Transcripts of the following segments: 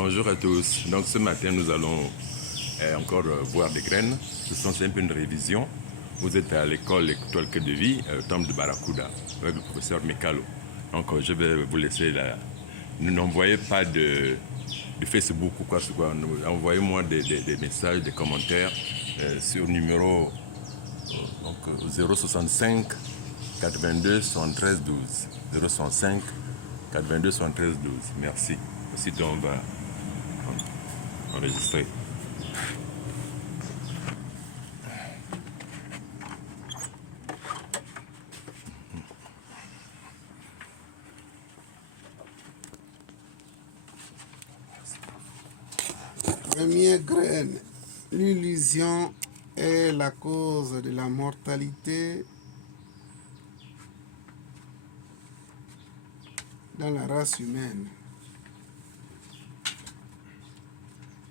Bonjour à tous. Donc ce matin, nous allons encore voir des graines. Ce sont un peu une révision. Vous êtes à l'école Étoile Cœur de Vie, Temple de Barracuda, avec le professeur Mekalo. Donc je vais vous laisser là. Ne n'envoyez pas de Facebook ou quoi que ce soit. Envoyez-moi des messages, des commentaires sur le numéro 065 82 73 12. 065 82 73 12. Merci. Aussitôt on va enregistrer. Première graine, l'illusion est la cause de la mortalité dans la race humaine.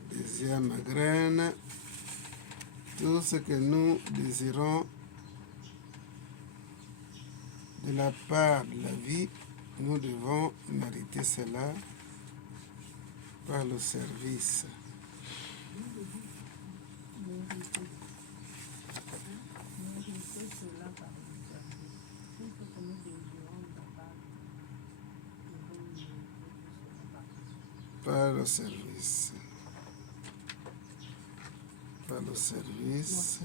Deuxième graine, tout ce que nous désirons de la part de la vie, nous devons mériter cela par le service. Par le service. Par le service.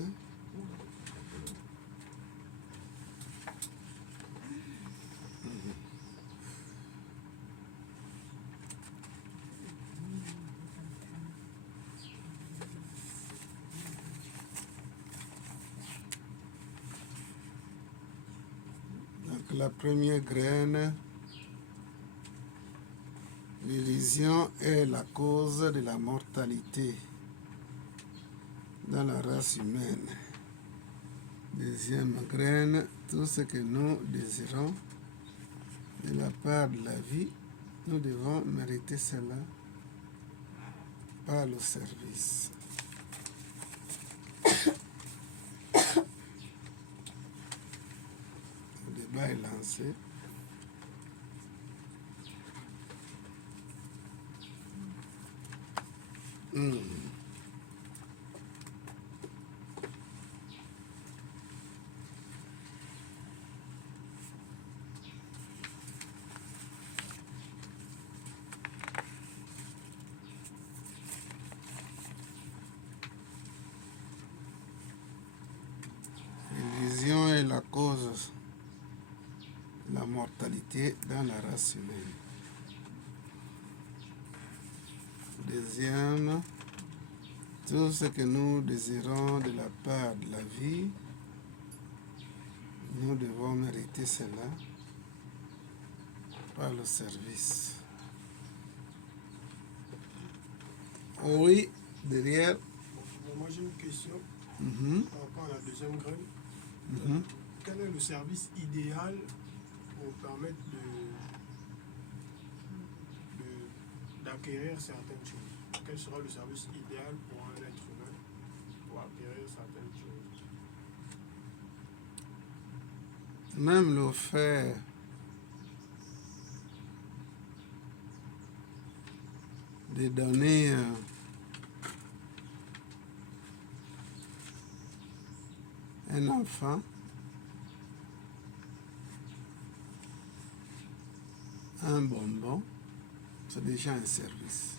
Donc la première graine, l'illusion est la cause de la mortalité dans la race humaine. Deuxième graine, tout ce que nous désirons de la part de la vie, nous devons mériter cela par le service. Le débat est lancé. L'illusion est la cause de la mortalité dans la race humaine. Deuxième, tout ce que nous désirons de la part de la vie, nous devons mériter cela par le service. Oui, derrière. Moi j'ai une question par rapport à la deuxième graine. Quel est le service idéal pour permettre d'acquérir certaines choses? Quel sera le service idéal pour un être humain pour acquérir certaines choses? Même le fait de donner un enfant un bonbon, c'est déjà un service.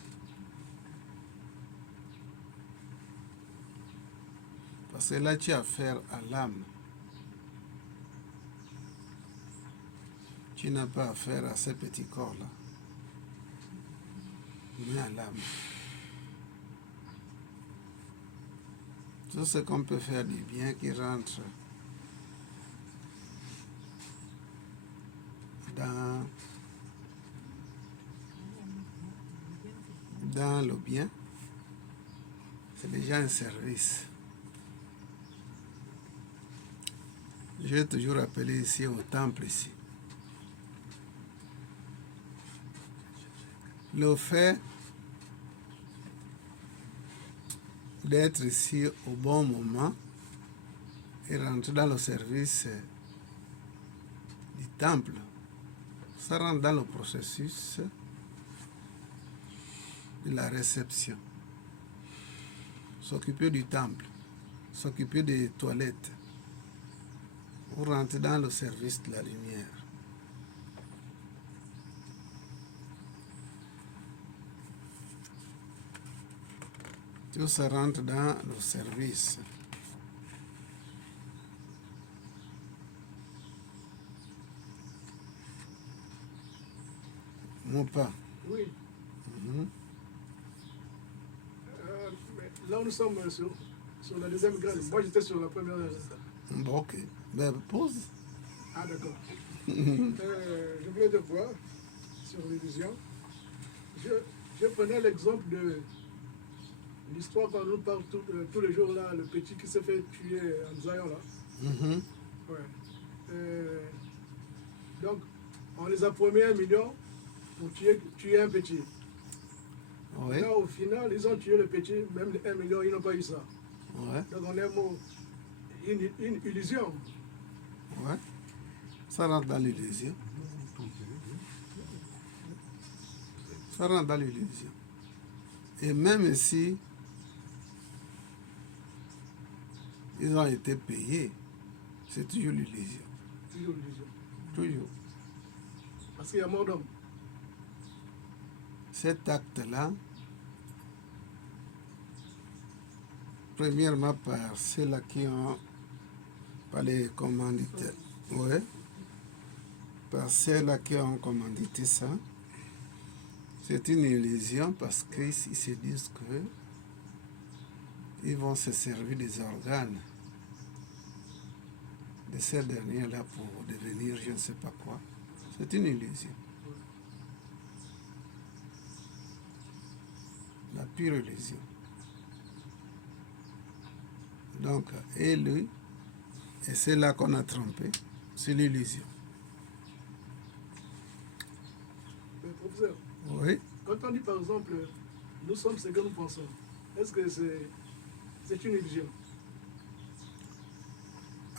Parce que là, tu as affaire à l'âme. Tu n'as pas affaire à ces petits corps-là, mais à l'âme. Tout ce qu'on peut faire du bien qui rentre dans le bien, c'est déjà un service. Je vais toujours appeler ici au temple ici. Le fait d'être ici au bon moment et rentrer dans le service du temple, ça rentre dans le processus de la réception, s'occuper du temple, s'occuper des toilettes. Vous rentrez dans le service de la lumière. Tout ça rentre dans le service. Non pas. Oui. Mhm. Mais là, nous sommes sur la deuxième grade. Moi, j'étais sur la première. Bon, ok. Ben, pause. Ah, d'accord. Je voulais te voir sur l'illusion. Je prenais l'exemple de l'histoire qu'on nous parle tous les jours, là, le petit qui s'est fait tuer en Zion, là. Mhm. Ouais. Donc, on les a promis 1 million pour tuer un petit. Oui. Là, au final, ils ont tué le petit, même les 1 million, ils n'ont pas eu ça. Ouais. Donc, on est une illusion. Ouais. Ça rentre dans l'illusion. Ça rentre dans l'illusion. Et même si ils ont été payés, c'est toujours l'illusion. Toujours l'illusion. Toujours. Parce qu'il y a mort d'homme. Cet acte-là, premièrement par ceux-là qui ont, par les commanditaires, ouais, par ceux-là qui ont commandité ça, c'est une illusion parce qu'ils se disent que ils vont se servir des organes de ces derniers-là pour devenir je ne sais pas quoi. C'est une illusion. La pure illusion. Donc, et lui, et c'est là qu'on a trompé, c'est l'illusion. Mais professeur, Oui, quand on dit par exemple, nous sommes ce que nous pensons, est-ce que c'est une illusion?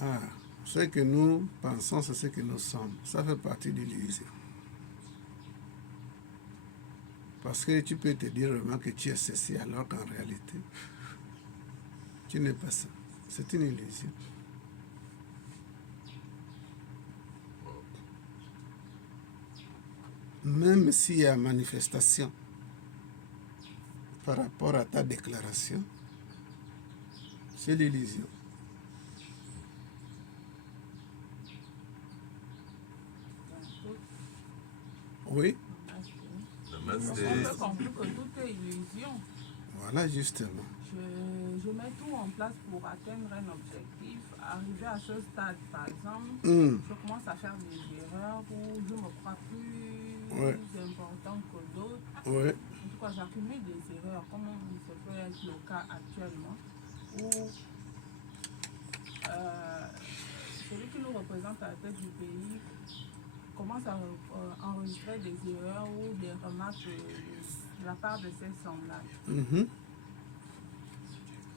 ah, ce que nous pensons, c'est ce que nous sommes. Ça fait partie de l'illusion. Parce que tu peux te dire vraiment que tu es ceci alors qu'en réalité, tu n'es pas ça. C'est une illusion. Même s'il y a manifestation par rapport à ta déclaration, c'est l'illusion. Oui, Namasté. On peut conclure que tout est illusion. voilà justement. Je mets tout en place pour atteindre un objectif. Arriver à ce stade, par exemple, je commence à faire des erreurs où je me crois plus Ouais. important que d'autres. Oui, En tout cas, j'accumule des erreurs, comme ça peut être le cas actuellement, où celui qui nous représente à la tête du pays commence à enregistrer des erreurs ou des remarques de la part de ses semblables. mhm,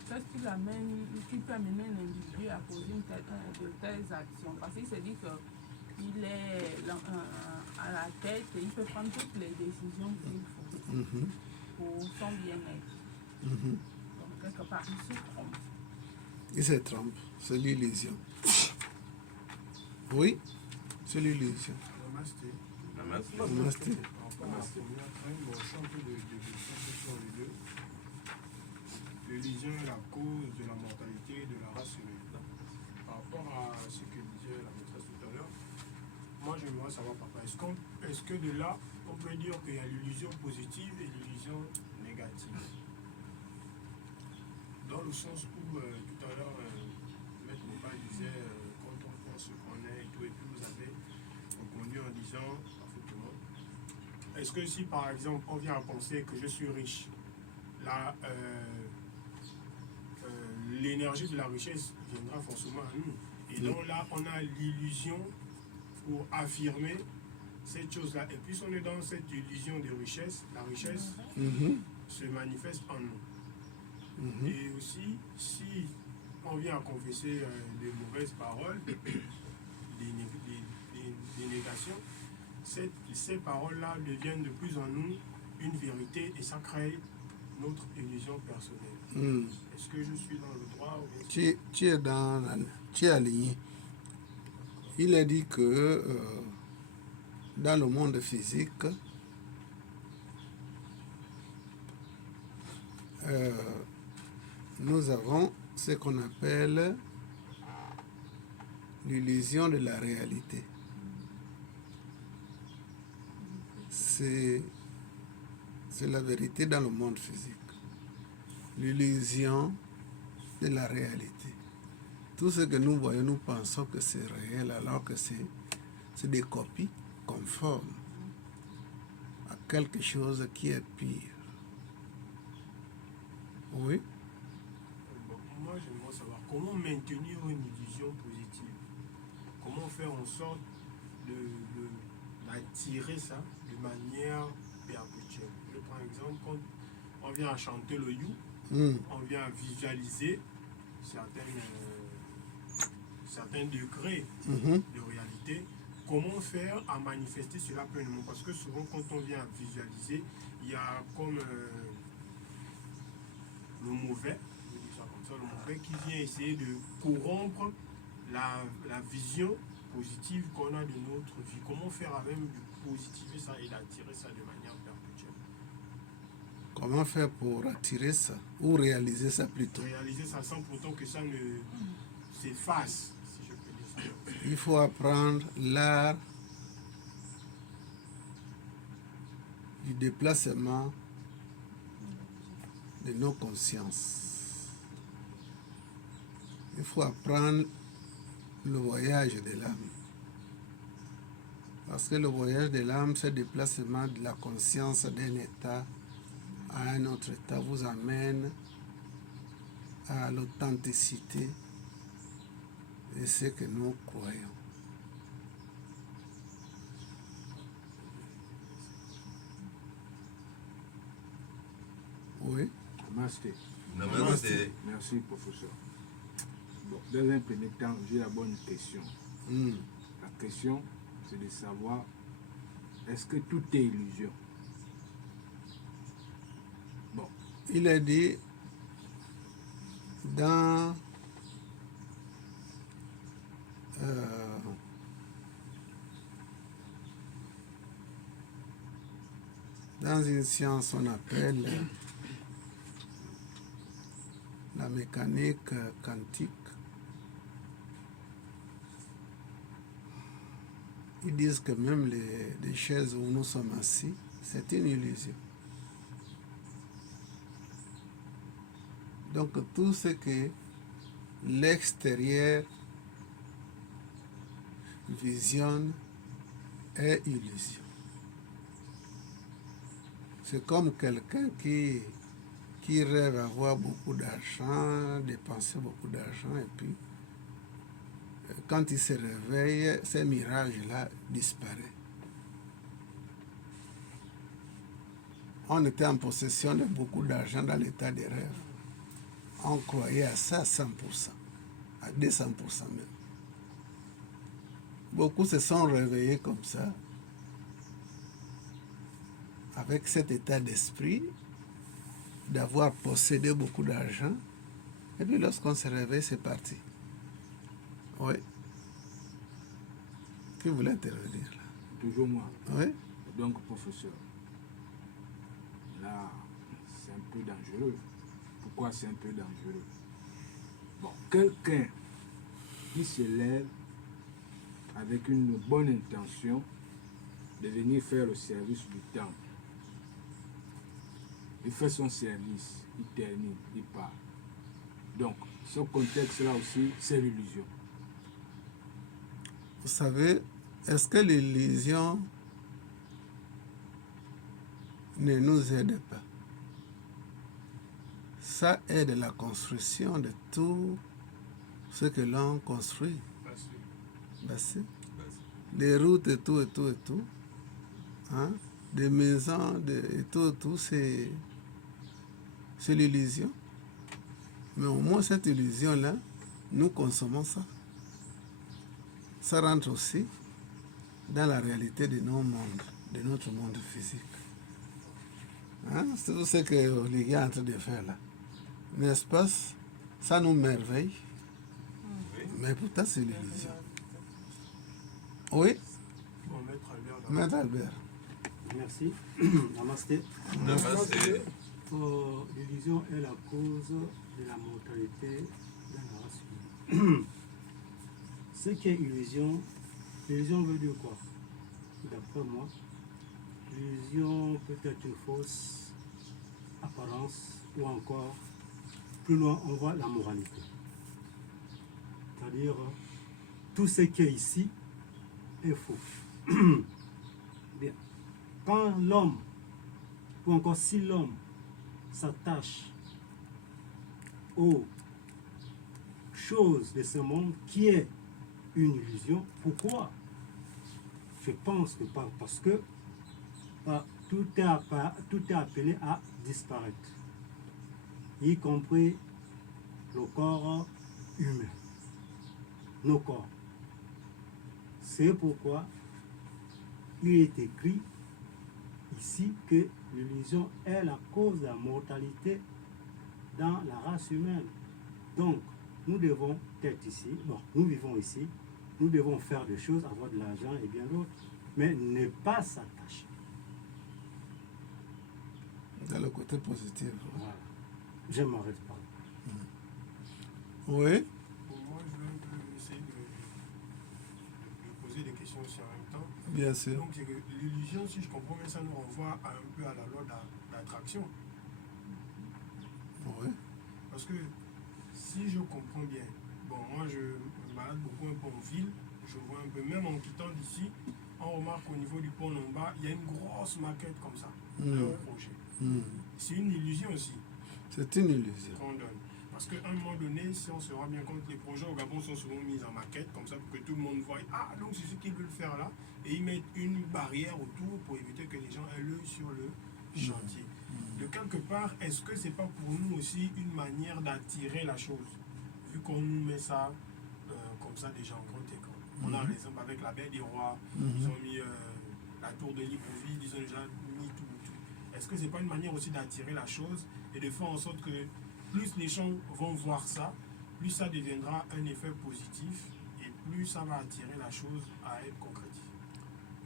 Qu'est-ce qui peut amener un individu à poser de telles actions? Parce qu'il se dit qu'il est à la tête et il peut prendre toutes les décisions qu'il faut mhm, pour son bien-être. mhm. Donc, quelque part, il se trompe. Il se trompe, c'est l'illusion. Oui, c'est l'illusion. Namasté. Namasté. Namasté. Encore la première traîne, bon, je suis un peu de développement sur les deux. L'illusion est la cause de la mortalité de la race humaine. Par rapport à ce que disait la maîtresse tout à l'heure, moi j'aimerais savoir, papa, est-ce que de là, on peut dire qu'il y a l'illusion positive et l'illusion négative? Dans le sens où, tout à l'heure, Maître Moupa disait, quand on pense ce qu'on est et tout, et puis vous avez reconnu en disant, parfaitement, est-ce que si par exemple on vient à penser que je suis riche, là, l'énergie de la richesse viendra forcément à nous. Et donc là, on a l'illusion pour affirmer cette chose-là. Et puis, on est dans cette illusion de richesse, la richesse Mhm, se manifeste en nous. mhm. Et aussi, si on vient à confesser des mauvaises paroles, des négations, ces paroles-là deviennent de plus en nous une vérité et ça crée notre illusion personnelle. Est-ce que je suis dans le droit ou bien... Tu es aligné. Il a dit que dans le monde physique, nous avons ce qu'on appelle l'illusion de la réalité. C'est la vérité dans le monde physique. L'illusion de la réalité. Tout ce que nous voyons, nous pensons que c'est réel, alors que c'est des copies conformes à quelque chose qui est pire. Oui. Bon, moi, j'aimerais savoir comment maintenir une illusion positive. Comment faire en sorte d'attirer ça de manière perpétuelle. Par exemple, quand on vient à chanter le you, on vient à visualiser certains degrés de réalité. Comment faire à manifester cela pleinement? Parce que souvent, quand on vient à visualiser, il y a comme le mauvais, je dis ça comme ça, le mauvais qui vient essayer de corrompre la vision positive qu'on a de notre vie. Comment faire à même de positiver ça et d'attirer ça de manière perpétuelle? Comment faire pour attirer ça ou réaliser ça plutôt? Réaliser ça sans pourtant que ça ne s'efface, si je peux dire ça. Il faut apprendre l'art du déplacement de nos consciences. Il faut apprendre le voyage de l'âme. Parce que le voyage de l'âme, c'est le déplacement de la conscience d'un état à un autre état, vous amène à l'authenticité de ce que nous croyons. Oui. Namaste. Namaste. Merci, professeur. Bon, dans un premier temps, j'ai la bonne question. La question, c'est de savoir, est-ce que tout est illusion? Bon. Il a dit dans une science on appelle la mécanique quantique. Ils disent que même les chaises où nous sommes assis, c'est une illusion. Donc tout ce que l'extérieur visionne est illusion. C'est comme quelqu'un qui rêve avoir beaucoup d'argent, dépenser beaucoup d'argent, et puis quand il se réveille, ces mirages-là disparaissent. On était en possession de beaucoup d'argent dans l'état des rêves. On croyait à ça à 100%, à 200% même. Beaucoup se sont réveillés comme ça, avec cet état d'esprit d'avoir possédé beaucoup d'argent. Et puis lorsqu'on se réveille, c'est parti. Oui. Qui voulait intervenir là? Toujours moi. Oui. Donc, professeur, là, c'est un peu dangereux. Pourquoi c'est un peu dangereux? Bon, quelqu'un qui se lève avec une bonne intention de venir faire le service du temple. Il fait son service, il termine, il part. Donc, ce contexte-là aussi, c'est l'illusion. Vous savez, est-ce que l'illusion ne nous aide pas? Ça aide la construction de tout ce que l'on construit. Basi. Les routes et tout, et tout, et tout. Hein? Des maisons, et tout, c'est l'illusion. Mais au moins, cette illusion-là, nous consommons ça. Ça rentre aussi dans la réalité de nos mondes, de notre monde physique. Hein? C'est tout ce que les gars sont en train de faire là. N'est-ce pas? Ça nous merveille. Mais pourtant, c'est l'illusion. Oui, Bon, Maître Albert, d'abord. Maître Albert. Merci. Namasté. Namasté. L'illusion est la cause de la mortalité dans la race humaine. Ce qui est illusion veut dire quoi? D'après moi, l'illusion peut être une fausse apparence ou encore, plus loin, on voit la moralité. C'est-à-dire, tout ce qui est ici est faux. Bien. Quand l'homme, ou encore si l'homme, s'attache aux choses de ce monde qui est une illusion, pourquoi? Je pense que parce que tout est appelé à disparaître, y compris le corps humain, nos corps. C'est pourquoi il est écrit ici que l'illusion est la cause de la mortalité dans la race humaine. Donc, nous devons être ici, bon, nous vivons ici, nous devons faire des choses, avoir de l'argent et bien d'autres, mais ne pas s'attacher. Dans le côté positif. Voilà. Je m'arrête pas. Oui, Pour moi, je vais un peu essayer de poser des questions aussi en même temps. bien sûr. Donc, c'est que l'illusion, si je comprends bien, ça nous renvoie un peu à la loi d'attraction. Oui. Parce que si je comprends bien, bon, moi je me balade beaucoup un peu en ville, je vois un peu, même en quittant d'ici, on remarque au niveau du pont en bas, il y a une grosse maquette comme ça, un projet. C'est une illusion aussi C'est une illusion. qu'on donne. Parce qu'à un moment donné, si on se rend bien compte, les projets au Gabon sont souvent mis en maquette, comme ça, pour que tout le monde voie, ah, donc c'est ce qu'ils veulent faire là, et ils mettent une barrière autour pour éviter que les gens aient l'œil sur le chantier. De quelque part, est-ce que c'est pas pour nous aussi une manière d'attirer la chose, vu qu'on nous met ça comme ça déjà en grande école? On a l'exemple avec la baie des rois, ils ont mis la tour de Libreville, ils ont déjà mis tout. Est-ce que c'est pas une manière aussi d'attirer la chose et de faire en sorte que plus les gens vont voir ça, plus ça deviendra un effet positif et plus ça va attirer la chose à être concrétisée?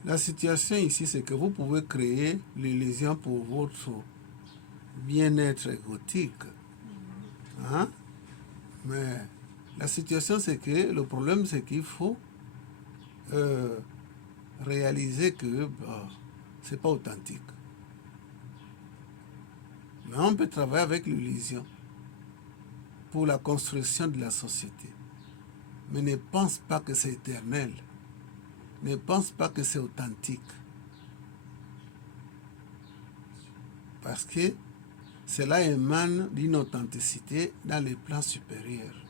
La situation ici, c'est que vous pouvez créer l'illusion pour votre bien-être égotique. Hein? Mais la situation, c'est que le problème, c'est qu'il faut réaliser que c'est pas authentique. Mais on peut travailler avec l'illusion pour la construction de la société. Mais ne pense pas que c'est éternel. Ne pense pas que c'est authentique. Parce que cela émane d'une authenticité dans les plans supérieurs.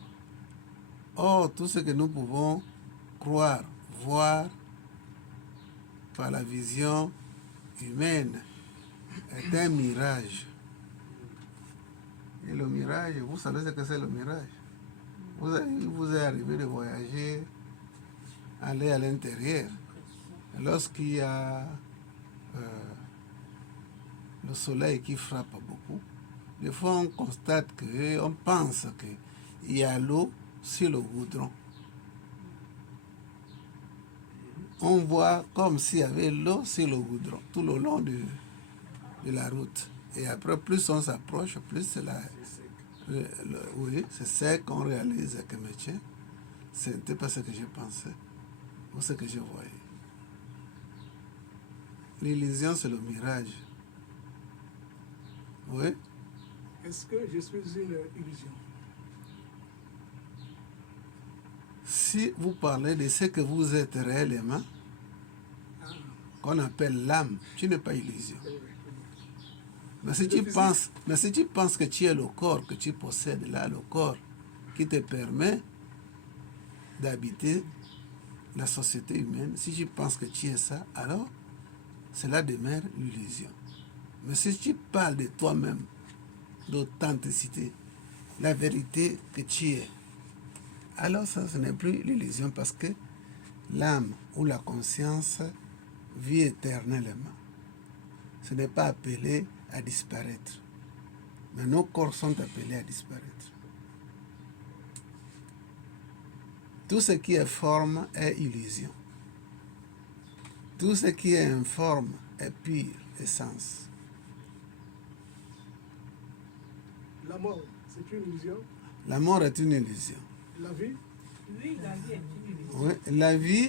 Or, tout ce que nous pouvons croire, voir par la vision humaine est un mirage. Et le mirage, vous savez ce que c'est le mirage? Il vous est arrivé de voyager, aller à l'intérieur. Lorsqu'il y a le soleil qui frappe beaucoup, des fois on constate on pense qu'il y a l'eau sur le goudron. On voit comme s'il y avait l'eau sur le goudron, tout le long de la route. Et après, plus on s'approche, plus c'est là. Oui, c'est sec, on réalise que métier. Ce n'était pas ce que je pensais, ou ce que je voyais. L'illusion, c'est le mirage. Oui. Est-ce que je suis une illusion? Si vous parlez de ce que vous êtes réellement, qu'on appelle l'âme, tu n'es pas illusion. Mais si tu penses que tu es le corps, que tu possèdes là, le corps qui te permet d'habiter la société humaine, si tu penses que tu es ça, alors cela demeure l'illusion. Mais si tu parles de toi-même, d'authenticité, la vérité que tu es, alors ça, ce n'est plus l'illusion parce que l'âme ou la conscience vit éternellement. Ce n'est pas appelé à disparaître. Mais nos corps sont appelés à disparaître. Tout ce qui est forme est illusion. Tout ce qui est informe est pure essence. La mort, c'est une illusion. La mort est une illusion. La vie, Oui, la vie est une illusion. Oui, la vie,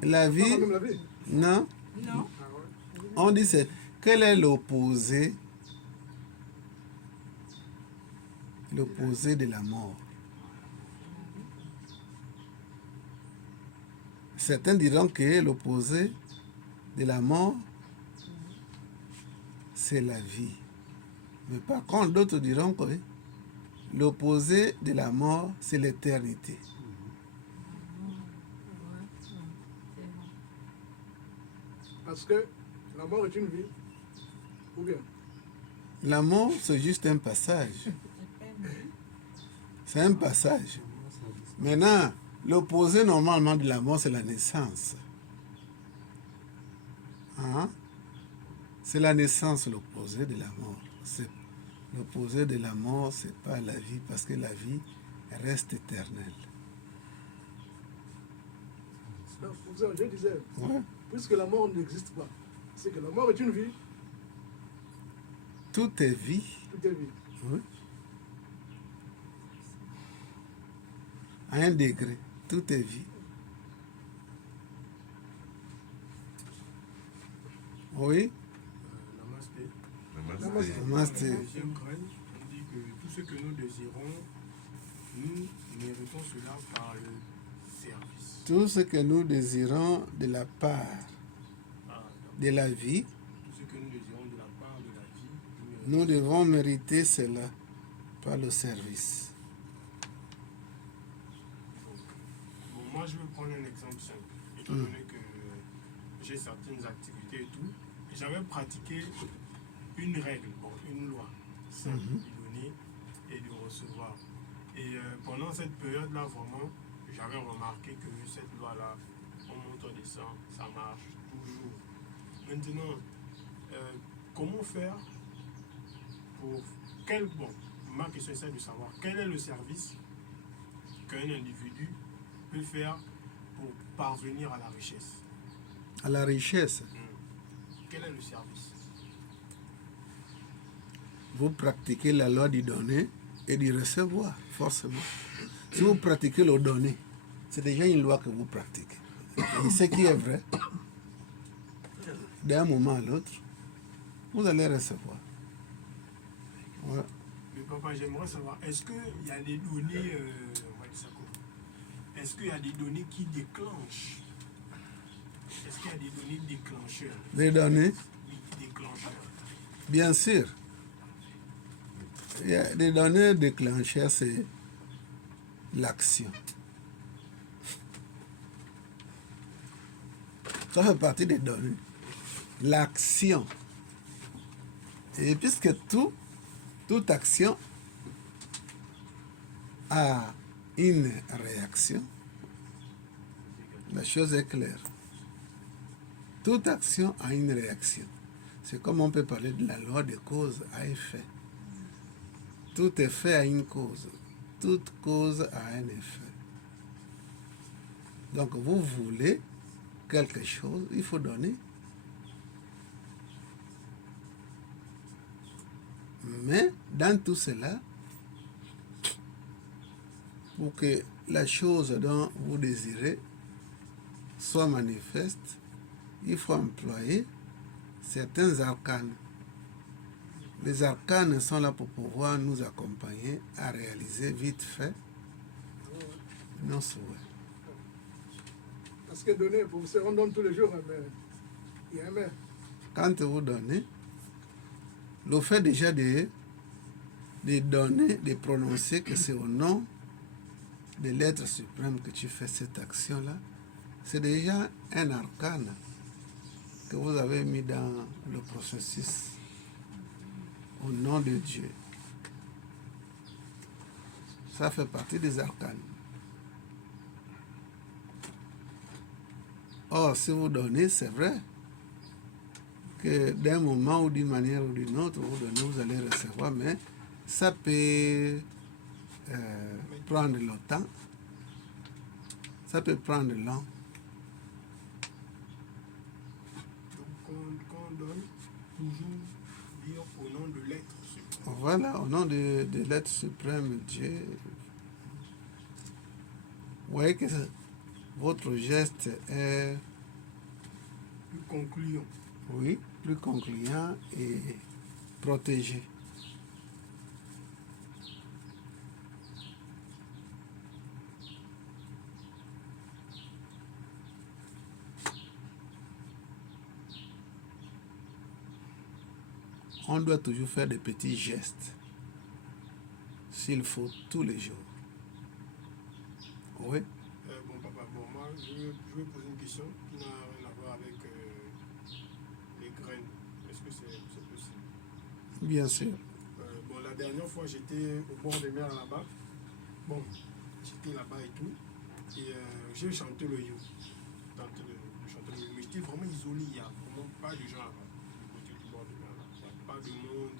pas même la vie. non. Non. On dit c'est quel est l'opposé de la mort. Certains diront que l'opposé de la mort, c'est la vie. Mais par contre, d'autres diront que l'opposé de la mort, c'est l'éternité. Parce que la mort est une vie. Ou bien, La mort, c'est juste un passage. C'est un passage. Maintenant, l'opposé normalement de la mort, c'est la naissance. Hein? C'est la naissance, l'opposé de la mort. L'opposé de la mort, c'est pas la vie, parce que la vie reste éternelle. je disais, Ouais. puisque la mort n'existe pas, c'est que la mort est une vie, Tout est vie. tout est vie. Oui. À un degré, tout est vie. Oui, Namasté. Namasté. Namasté. Dans la deuxième graine, on dit que tout ce que nous désirons, nous méritons cela par le service. tout ce que nous désirons de la part Ah, de la vie, tout ce que nous désirons de la part de la vie, nous devons mériter cela par le service. Bon, moi, je vais prendre un exemple simple. Étant donné que j'ai certaines activités et tout, et j'avais pratiqué une règle, bon, une loi simple, de donner et de recevoir. Et pendant cette période-là, vraiment, j'avais remarqué que cette loi-là, on monte, on descend, ça marche toujours. Maintenant, comment faire pour... Bon, ma question est de savoir quel est le service qu'un individu peut faire pour parvenir à la richesse. À la richesse, Quel est le service? vous pratiquez la loi du donner et du recevoir, forcément. Si vous pratiquez le donner, c'est déjà une loi que vous pratiquez. Et ce qui est vrai, d'un moment à l'autre, vous allez recevoir. Ouais. Mais papa, j'aimerais savoir, est-ce qu'il y a des données, on va dire ça comment? Est-ce qu'il y a des données qui déclenchent? Est-ce qu'il y a des données déclencheurs? Les données, Oui, déclencheurs. bien sûr. Il y a des données déclencheurs, c'est l'action. Ça fait partie des données. L'action. Et puisque toute action a une réaction, la chose est claire. Toute action a une réaction. C'est comme on peut parler de la loi de cause à effet. Tout effet a une cause. Toute cause a un effet. Donc vous voulez quelque chose, il faut donner. Mais dans tout cela, pour que la chose dont vous désirez soit manifeste, il faut employer certains arcanes. Les arcanes sont là pour pouvoir nous accompagner à réaliser vite fait nos souhaits. Parce que donner, pour vous, on donne tous les jours, mais il y a un mais. Quand vous donnez, le fait déjà de donner, de prononcer que c'est au nom de l'être suprême que tu fais cette action-là, c'est déjà un arcane que vous avez mis dans le processus au nom de Dieu. Ça fait partie des arcanes. Or, si vous donnez, c'est vrai que d'un moment ou d'une manière ou d'une autre, vous allez recevoir, mais ça peut prendre le temps. Ça peut prendre long. Donc, quand on donne, toujours dire au nom de l'être suprême. Voilà, au nom de l'être suprême, Dieu. Vous voyez que votre geste est, Plus concluant. oui, plus concluant et protégé. On doit toujours faire des petits gestes, s'il faut, tous les jours. Oui, Bon, papa, bon, moi, je vais poser une question qui n'a rien à voir avec les graines. Est-ce que c'est possible? bien sûr. Bon, la dernière fois, j'étais au bord de mer là-bas. Bon, j'étais là-bas et tout. Et j'ai chanté le you. Tenté de chanter le you. Mais j'étais vraiment isolé. Il n'y a vraiment pas de gens là-bas. Du côté du bord de mer là. Il n'y a pas de monde.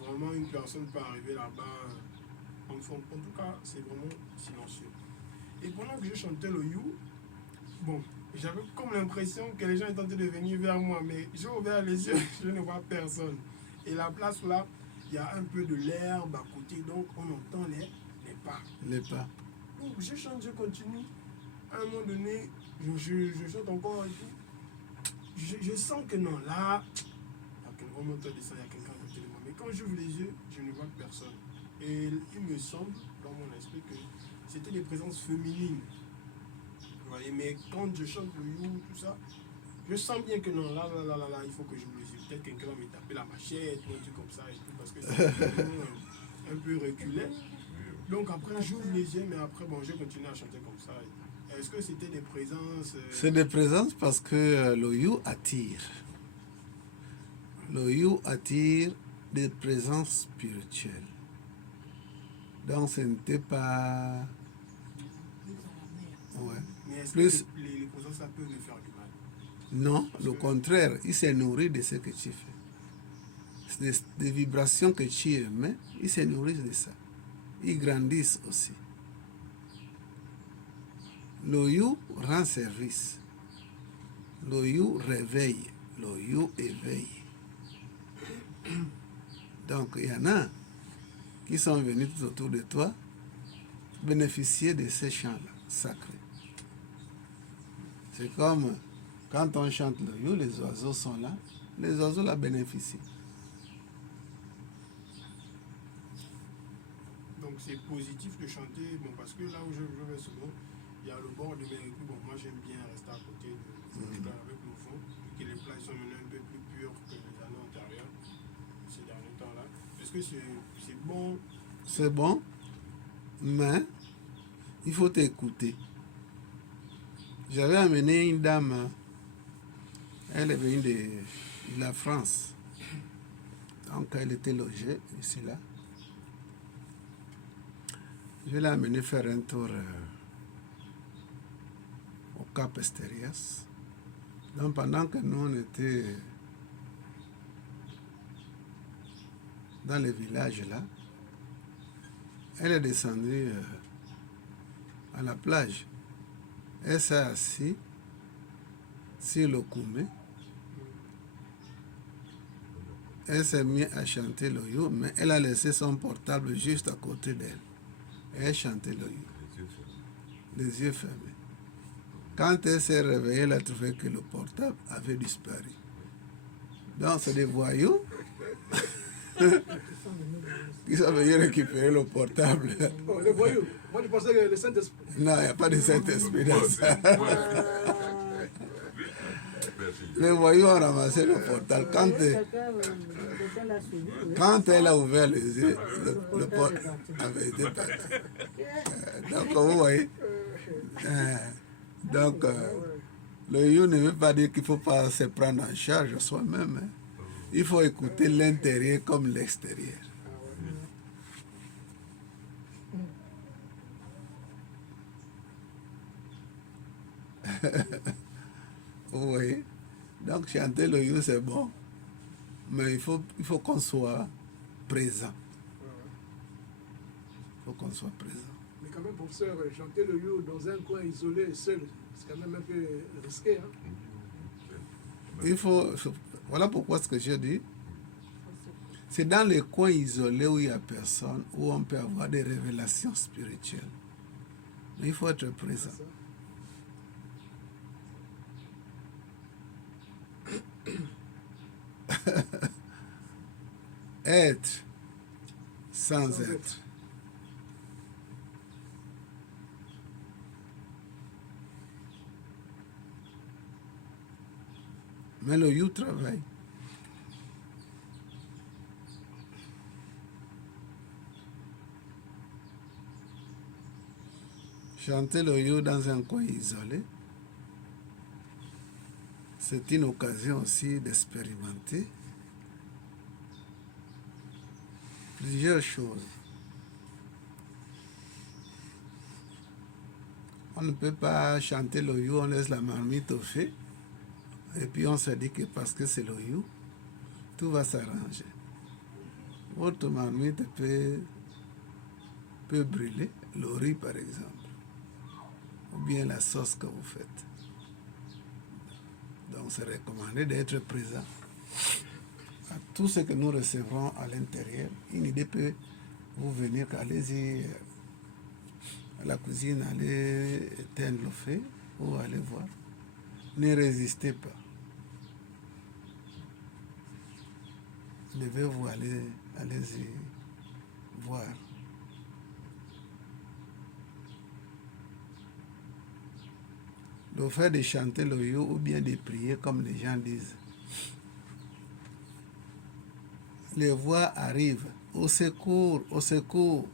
Vraiment, une personne peut arriver là-bas. En tout cas, c'est vraiment silencieux. Et pendant que je chantais le you, bon, j'avais comme l'impression que les gens étaient en train de venir vers moi, mais j'ai ouvert les yeux, je ne vois personne. Et la place là, il y a un peu de l'herbe à côté, donc on entend les pas. Les pas. Donc je chante, je continue. À un moment donné, je chante encore et tout. Je sens que non, là, on monte descend, il y a quelqu'un à côté de moi. Mais quand j'ouvre les yeux, je ne vois personne. Et il me semble, dans mon esprit, que c'était des présences féminines. Vous voyez, mais quand je chante le you, tout ça, je sens bien que non, là, il faut que j'ouvre les yeux. Peut-être quelqu'un va me taper la machette ou un truc comme ça et tout, parce que c'est un peu reculé. Donc après, j'ouvre les yeux, mais après, bon, je continue à chanter comme ça. Est-ce que c'était des présences C'est des présences parce que le you attire. Le you attire des présences spirituelles. Donc ce n'était pas... Ouais. Mais est-ce Plus- que les présences, ça peut me faire du mal? Non, le contraire, il s'est nourri de ce que tu fais. C'est des vibrations que tu émets, ils se nourrissent de ça. Ils grandissent aussi. Le you rend service. Le you réveille. Le you éveille. Donc, il y en a qui sont venus tout autour de toi bénéficier de ces chants-là sacrés. C'est comme quand on chante le you, les oiseaux sont là, les oiseaux la bénéficient. Donc c'est positif de chanter, bon, parce que là où je vais souvent, il y a le bord de mer. Bon, moi j'aime bien rester à côté avec le fond, que les plages sont maintenant un peu plus pures que les années antérieures, ces derniers temps-là. Est-ce que c'est bon? C'est bon, mais il faut t'écouter. J'avais amené une dame, elle est venue de la France. Donc elle était logée ici là. Je l'ai amenée faire un tour au Cap Esterias. Donc pendant que nous on était dans le village là, elle est descendue à la plage. Elle s'est assise sur le Koumé. Elle s'est mise à chanter le you, mais elle a laissé son portable juste à côté d'elle. Et elle chantait le you, les yeux fermés. Quand elle s'est réveillée, elle a trouvé que le portable avait disparu. Donc c'est des voyous qui sont venus récupérer le portable. Oh, les voyous. Moi, je pensais que le Saint-Esprit. Non, il n'y a pas de Saint-Esprit dans ça. Les voyous ont ramassé le portable. Quand elle a ouvert les yeux, le portable avait été parti. Donc, vous voyez. Donc, le you ne veut pas dire qu'il ne faut pas se prendre en charge soi-même. Hein. Il faut écouter l'intérieur comme l'extérieur. Vous voyez. Donc chanter le you c'est bon, Mais il faut qu'on soit présent. Il faut qu'on soit présent. Mais quand même, professeur, chanter le you dans un coin isolé, seul, c'est quand même un peu risqué. Hein? Voilà pourquoi ce que je dis. C'est dans les coins isolés où il n'y a personne, où on peut avoir des révélations spirituelles. Mais il faut être présent. Être sans être. Mais le you travaille. Chanter le you dans un coin isolé, c'est une occasion aussi d'expérimenter plusieurs choses. On ne peut pas chanter le you, on laisse la marmite au feu, et puis on se dit que parce que c'est le you, tout va s'arranger. Votre marmite peut brûler, le riz par exemple, ou bien la sauce que vous faites. Donc c'est recommandé d'être présent à tout ce que nous recevrons à l'intérieur. Une idée peut vous venir, allez-y à la cuisine, allez éteindre le feu ou allez voir. Ne résistez pas. Devez-vous allez-y voir. Le fait de chanter le you ou bien de prier comme les gens disent. Les voix arrivent, au secours, au secours.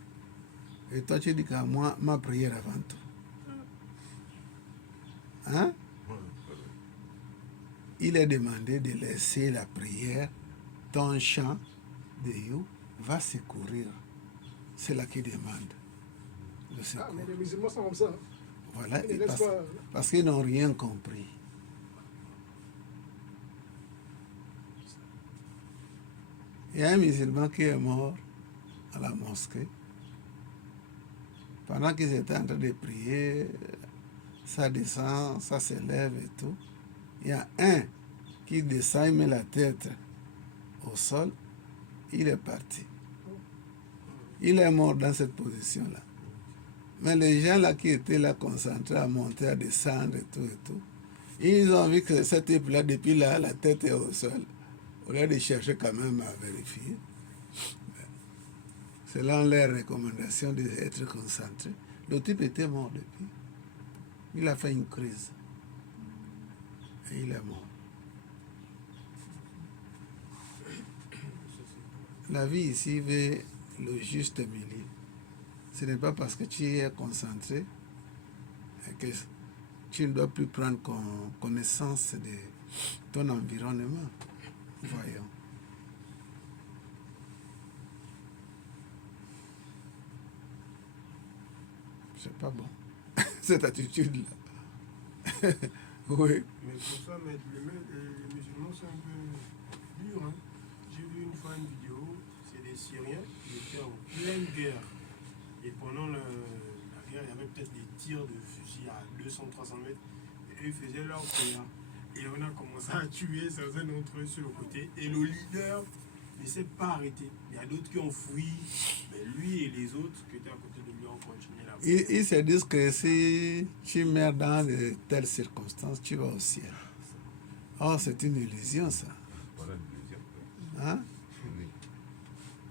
Et toi tu dis qu'à moi, ma prière avant tout. Hein? Il est demandé de laisser la prière, ton chant de you va secourir. C'est là qui demande le secours. Ah, mais les musulmans sont comme ça. Voilà, parce qu'ils n'ont rien compris. Il y a un musulman qui est mort à la mosquée. Pendant qu'ils étaient en train de prier, ça descend, ça s'élève et tout. Il y a un qui descend, il met la tête au sol, il est parti. Il est mort dans cette position-là. Mais les gens là qui étaient là concentrés à monter, à descendre et tout, ils ont vu que cet type-là, depuis là, la tête est au sol. Au lieu de chercher quand même à vérifier. Selon les recommandations d'être concentré, le type était mort depuis. Il a fait une crise. Et il est mort. La vie ici veut le juste milieu. Ce n'est pas parce que tu es concentré que tu ne dois plus prendre connaissance de ton environnement. Voyons. C'est pas bon. Cette attitude-là. Oui. Mais pour ça, les musulmans sont un peu durs. Hein. J'ai vu une fois une vidéo, c'est des Syriens qui étaient en pleine guerre. Et pendant la guerre, il y avait peut-être des tirs de fusil à 200-300 mètres. Et eux, ils faisaient leur prière. Et on a commencé à tuer certains d'entre eux sur le côté. Et le leader ne s'est pas arrêté. Il y a d'autres qui ont fui. Mais lui et les autres qui étaient à côté de lui ont continué la prière. Ils se disent que si tu meurs dans de telles circonstances, tu vas au ciel. Oh, c'est une illusion, ça. Hein?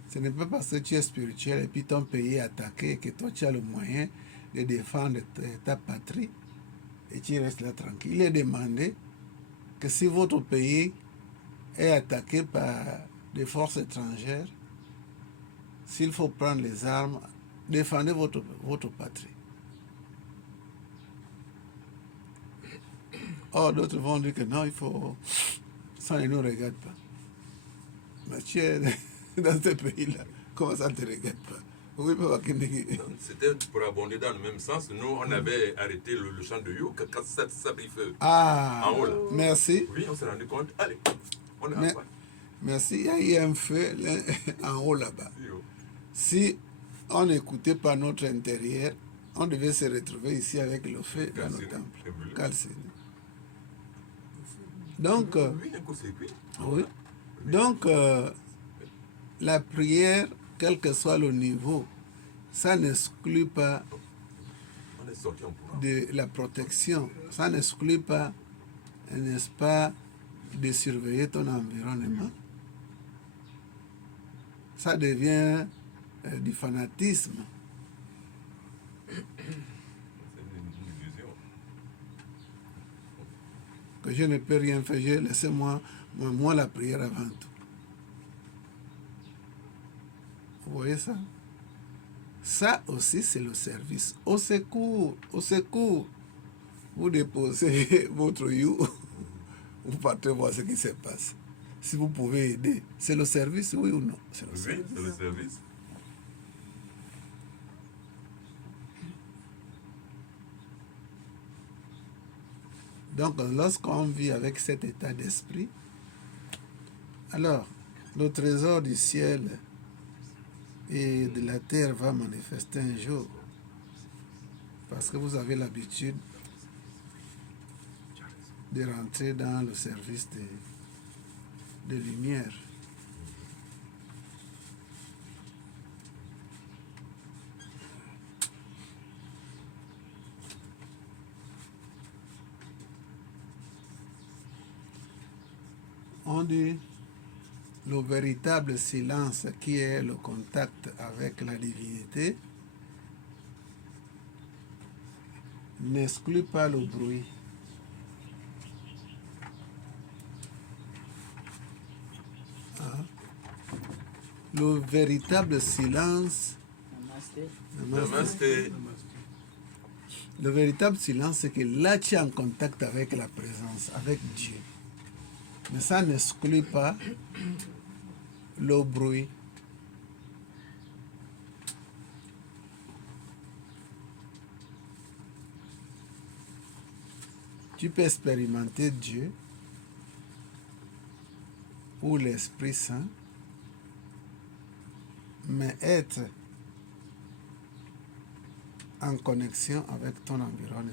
Ce n'est pas parce que tu es spirituel et puis ton pays est attaqué que toi tu as le moyen de défendre ta patrie et tu restes là tranquille. Il est demandé que si votre pays est attaqué par des forces étrangères, s'il faut prendre les armes, défendez votre patrie. Or, d'autres vont dire que non, il faut... Ça ne nous regarde pas. Mais tu es dans ce pays-là, comment ça ne te regarde pas? Oui, c'était pour abonder dans le même sens. Nous, on avait arrêté le chant de You quand ça brille feu. Ah, en haut, là. Merci. Oui, on s'est rendu compte. Allez, on est Mais, Mais s'il y a eu un feu en haut là-bas, si on n'écoutait pas notre intérieur, on devait se retrouver ici avec le feu dans nos temples, calciné. Donc, oui. Donc, la prière, quel que soit le niveau, ça n'exclut pas de la protection, ça n'exclut pas, n'est-ce pas, de surveiller ton environnement. Ça devient du fanatisme. Que je ne peux rien faire, laissez-moi moi la prière avant tout. Vous voyez ça? Ça aussi, c'est le service. Au secours, au secours. Vous déposez votre you, vous partez voir ce qui se passe. Si vous pouvez aider, c'est le service, oui ou non? C'est le service. C'est le service. Donc, lorsqu'on vit avec cet état d'esprit, alors, le trésor du ciel et de la terre va manifester un jour. Parce que vous avez l'habitude de rentrer dans le service de lumière. On dit le véritable silence qui est le contact avec la divinité n'exclut pas le bruit. Le véritable silence, Namasté. le véritable silence, c'est que là tu es en contact avec la présence, avec Dieu. Mais ça n'exclut pas le bruit. Tu peux expérimenter Dieu ou l'Esprit Saint, mais être en connexion avec ton environnement.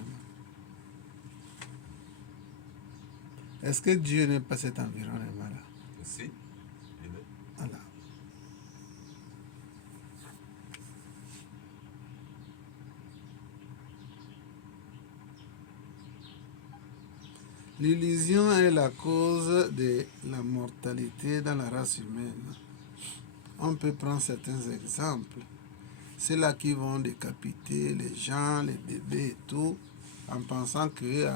Est-ce que Dieu n'est pas cet environnement-là? Si. Il est. Voilà. L'illusion est la cause de la mortalité dans la race humaine. On peut prendre certains exemples. Ceux-là qui vont décapiter les gens, les bébés et tout, en pensant que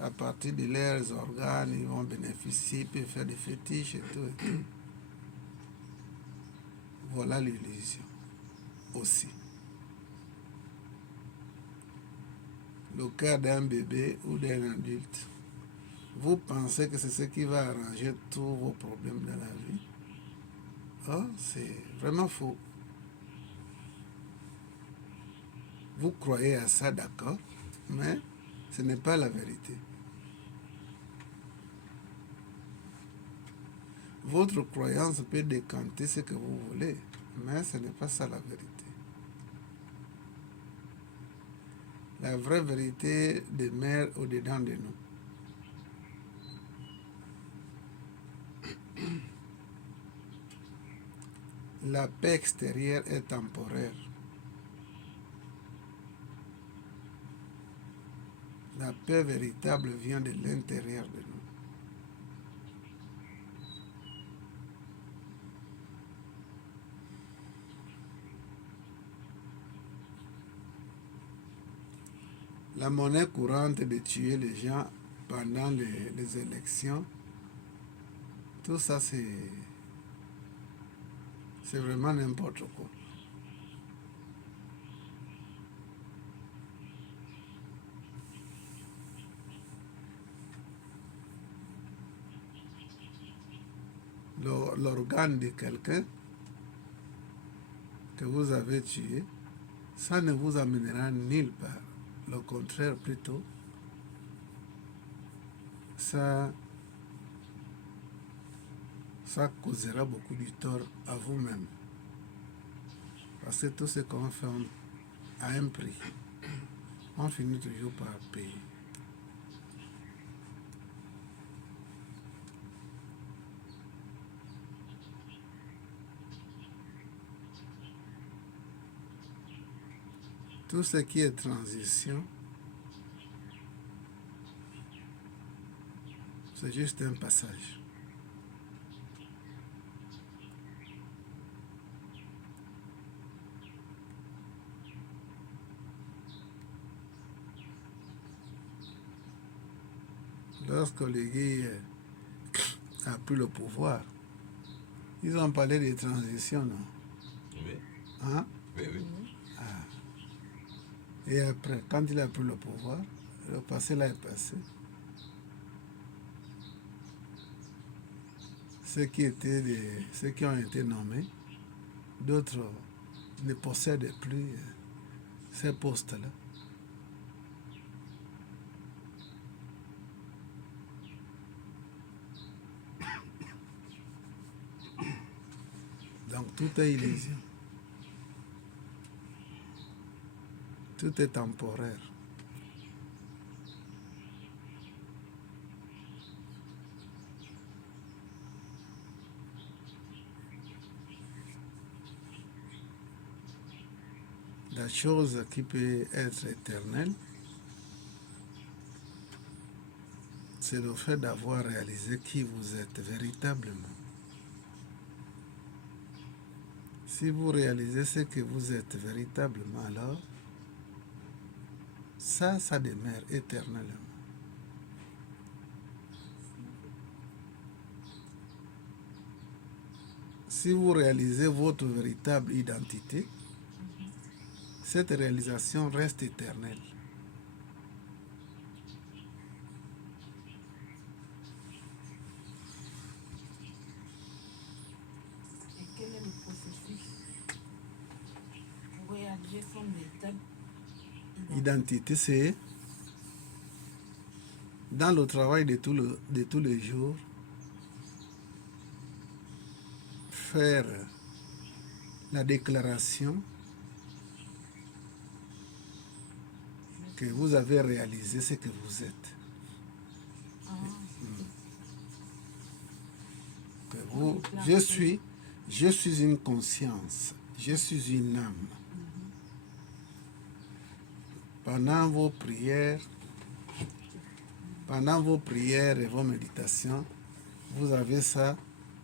à partir de leurs organes, ils vont bénéficier, ils peuvent faire des fétiches et tout. Et tout. Voilà l'illusion aussi. Le cas d'un bébé ou d'un adulte, vous pensez que c'est ce qui va arranger tous vos problèmes dans la vie? Oh, c'est vraiment faux. Vous croyez à ça, d'accord, mais ce n'est pas la vérité. Votre croyance peut décanter ce que vous voulez, mais ce n'est pas ça la vérité. La vraie vérité demeure au-dedans de nous. La paix extérieure est temporaire. La paix véritable vient de l'intérieur de nous. La monnaie courante de tuer les gens pendant les élections, tout ça c'est vraiment n'importe quoi. L'organe de quelqu'un que vous avez tué, ça ne vous amènera nulle part. Le contraire plutôt, ça ça causera beaucoup de tort à vous-même. Parce que tout ce qu'on fait à un prix, on finit toujours par payer. Tout ce qui est transition, c'est juste un passage. Lorsque les Guy a pris le pouvoir, ils ont parlé de transition, non? Oui, Hein? oui, oui. Et après, quand il a pris le pouvoir, le passé là est passé. Ceux qui ont été nommés, d'autres ne possèdent plus ces postes-là. Donc tout est illusion. Tout est temporaire. La chose qui peut être éternelle, c'est le fait d'avoir réalisé qui vous êtes véritablement. Si vous réalisez ce que vous êtes véritablement, alors, ça demeure éternellement. Si vous réalisez votre véritable identité, cette réalisation reste éternelle. Et quel est le processus pour réaliser son véritable Identité, c'est dans le travail de tous les jours, faire la déclaration que vous avez réalisé ce que vous êtes. Que je suis une conscience, je suis une âme. Pendant vos prières et vos méditations, vous avez ça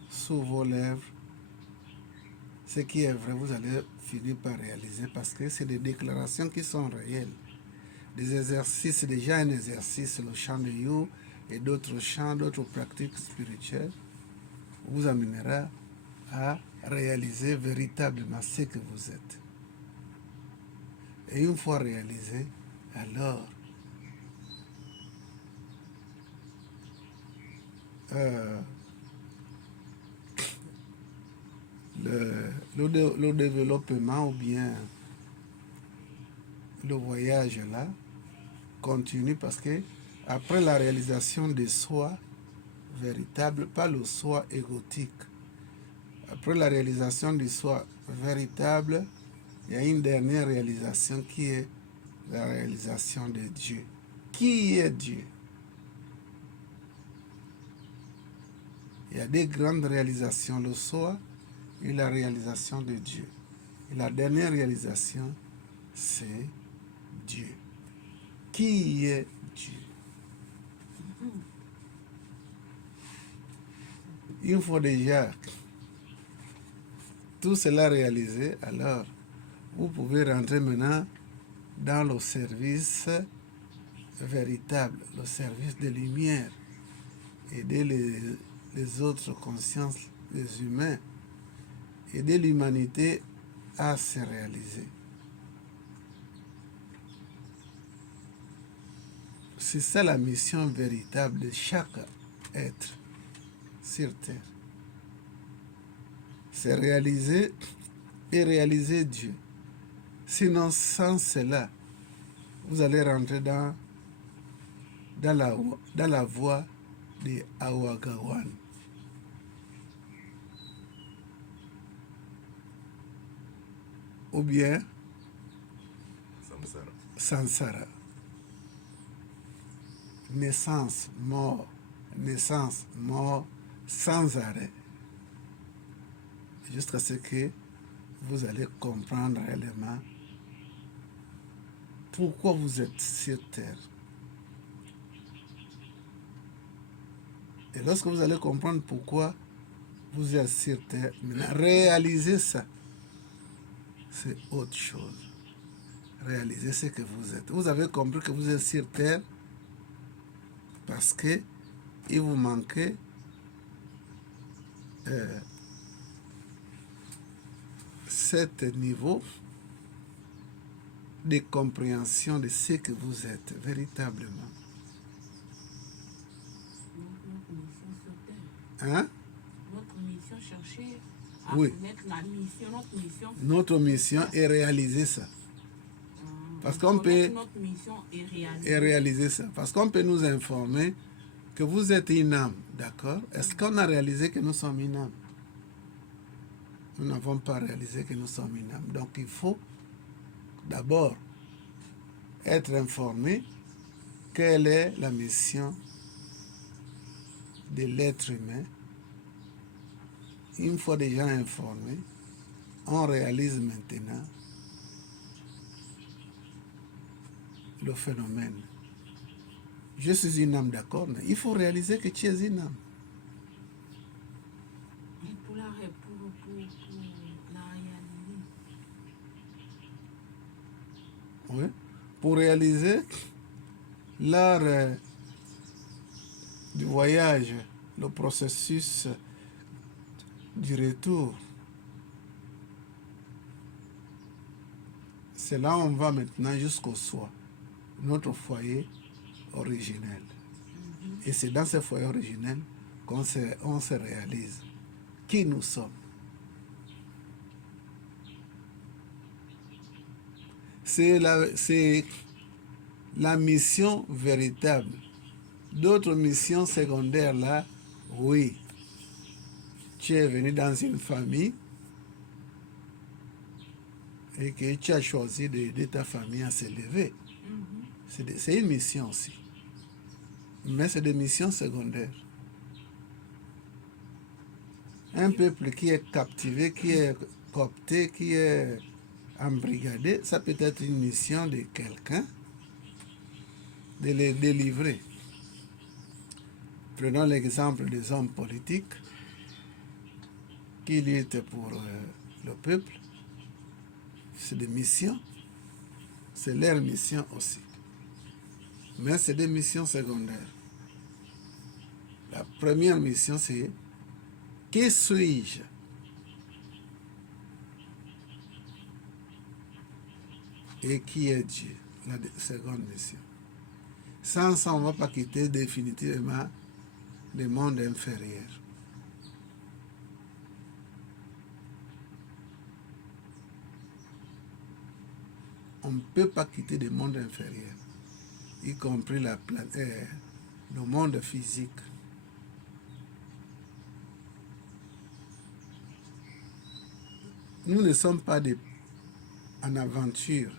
sous vos lèvres. Ce qui est vrai, vous allez finir par réaliser parce que c'est des déclarations qui sont réelles. Des exercices, déjà un exercice, le chant de You et d'autres chants, d'autres pratiques spirituelles vous amènera à réaliser véritablement ce que vous êtes. Et une fois réalisé, alors le développement ou bien le voyage là continue parce que après la réalisation de soi véritable, pas le soi égotique, après la réalisation du soi véritable, il y a une dernière réalisation qui est la réalisation de Dieu. Qui est Dieu? Il y a des grandes réalisations, le soi et la réalisation de Dieu. Et la dernière réalisation, c'est Dieu. Qui est Dieu? Une fois déjà tout cela réalisé, alors vous pouvez rentrer maintenant dans le service véritable, le service de lumière, aider les autres consciences, les humains, aider l'humanité à se réaliser. C'est ça la mission véritable de chaque être sur terre. C'est réaliser et réaliser Dieu. Sinon, sans cela, vous allez rentrer dans la voie de Awagawan. ou bien Samsara. Sansara. Naissance, mort, sans arrêt. Jusqu'à ce que vous allez comprendre réellement pourquoi vous êtes sur terre. Et lorsque vous allez comprendre pourquoi vous êtes sur terre, maintenant, réalisez ça. C'est autre chose. Réalisez ce que vous êtes. Vous avez compris que vous êtes sur terre parce que il vous manquait cet niveau de compréhension de ce que vous êtes véritablement. Notre mission sur terre. Hein? Notre mission, chercher à Oui. connaître la mission, notre mission. Notre mission est réaliser ça. Parce qu'on peut Notre mission est réalisée. et réaliser ça. Parce qu'on peut nous informer que vous êtes une âme, d'accord? Est-ce qu'on a réalisé que nous sommes une âme? Nous n'avons pas réalisé que nous sommes une âme. Donc il faut d'abord être informé quelle est la mission de l'être humain. Une fois déjà informé, on réalise maintenant le phénomène. Je suis une âme, d'accord, mais il faut réaliser que tu es une âme. Et pour la réaliser. Oui. Pour réaliser l'art du voyage, le processus du retour. C'est là où on va maintenant jusqu'au soi, notre foyer originel. Et c'est dans ce foyer originel qu'on se réalise qui nous sommes. C'est la mission véritable. D'autres missions secondaires là, oui. Tu es venu dans une famille et que tu as choisi d'aider ta famille à s'élever. C'est une mission aussi. Mais c'est des missions secondaires. Un peuple qui est captivé, qui est coopté, qui est embrigadé, ça peut être une mission de quelqu'un de les délivrer. Prenons l'exemple des hommes politiques qui luttent pour le peuple. C'est des missions. C'est leur mission aussi. Mais c'est des missions secondaires. La première mission, c'est qui suis-je? Et qui est Dieu? La seconde mission. Sans ça, on ne va pas quitter définitivement le monde inférieur. On ne peut pas quitter le monde inférieur, y compris le monde physique. Nous ne sommes pas en aventure,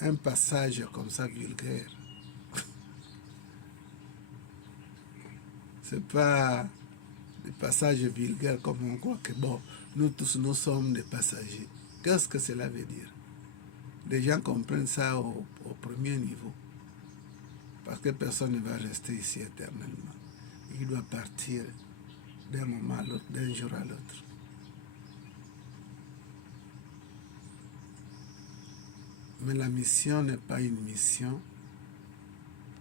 un passage comme ça vulgaire. Ce n'est pas des passages vulgaires comme on croit que bon, nous tous nous sommes des passagers. Qu'est-ce que cela veut dire? Les gens comprennent ça au premier niveau. Parce que personne ne va rester ici éternellement. Il doit partir d'un moment à l'autre, d'un jour à l'autre. Mais la mission n'est pas une mission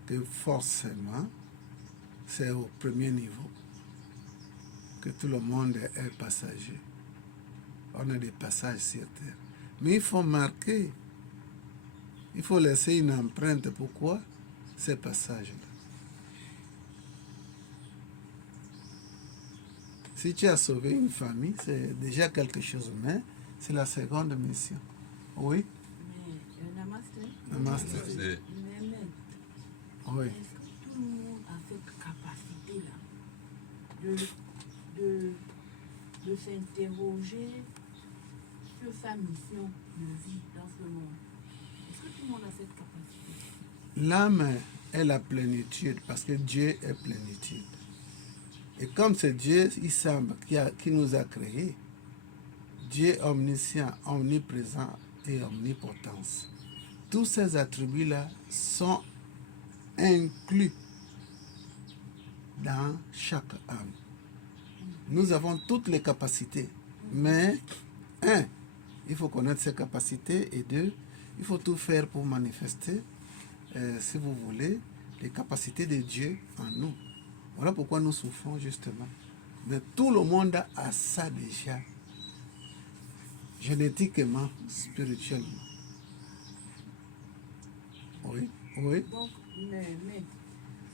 que forcément c'est au premier niveau que tout le monde est passager. On a des passages sur terre. Mais il faut marquer, il faut laisser une empreinte. Pourquoi ces passages-là? Si tu as sauvé une famille, c'est déjà quelque chose, mais c'est la seconde mission. Oui? Namaste. Namaste. C'est- Oui. Est-ce que tout le monde a cette capacité-là de s'interroger sur sa mission de vie dans ce monde. Est-ce que tout le monde a cette capacité? L'âme est la plénitude parce que Dieu est plénitude. Et comme c'est Dieu, il semble, qui nous a créés, Dieu est omniscient, omniprésent et omnipotence. Tous ces attributs-là sont inclus dans chaque âme. Nous avons toutes les capacités, mais il faut connaître ses capacités et deux, il faut tout faire pour manifester, si vous voulez, les capacités de Dieu en nous. Voilà pourquoi nous souffrons justement. Mais tout le monde a ça déjà, génétiquement, spirituellement. Oui, oui. Donc, mais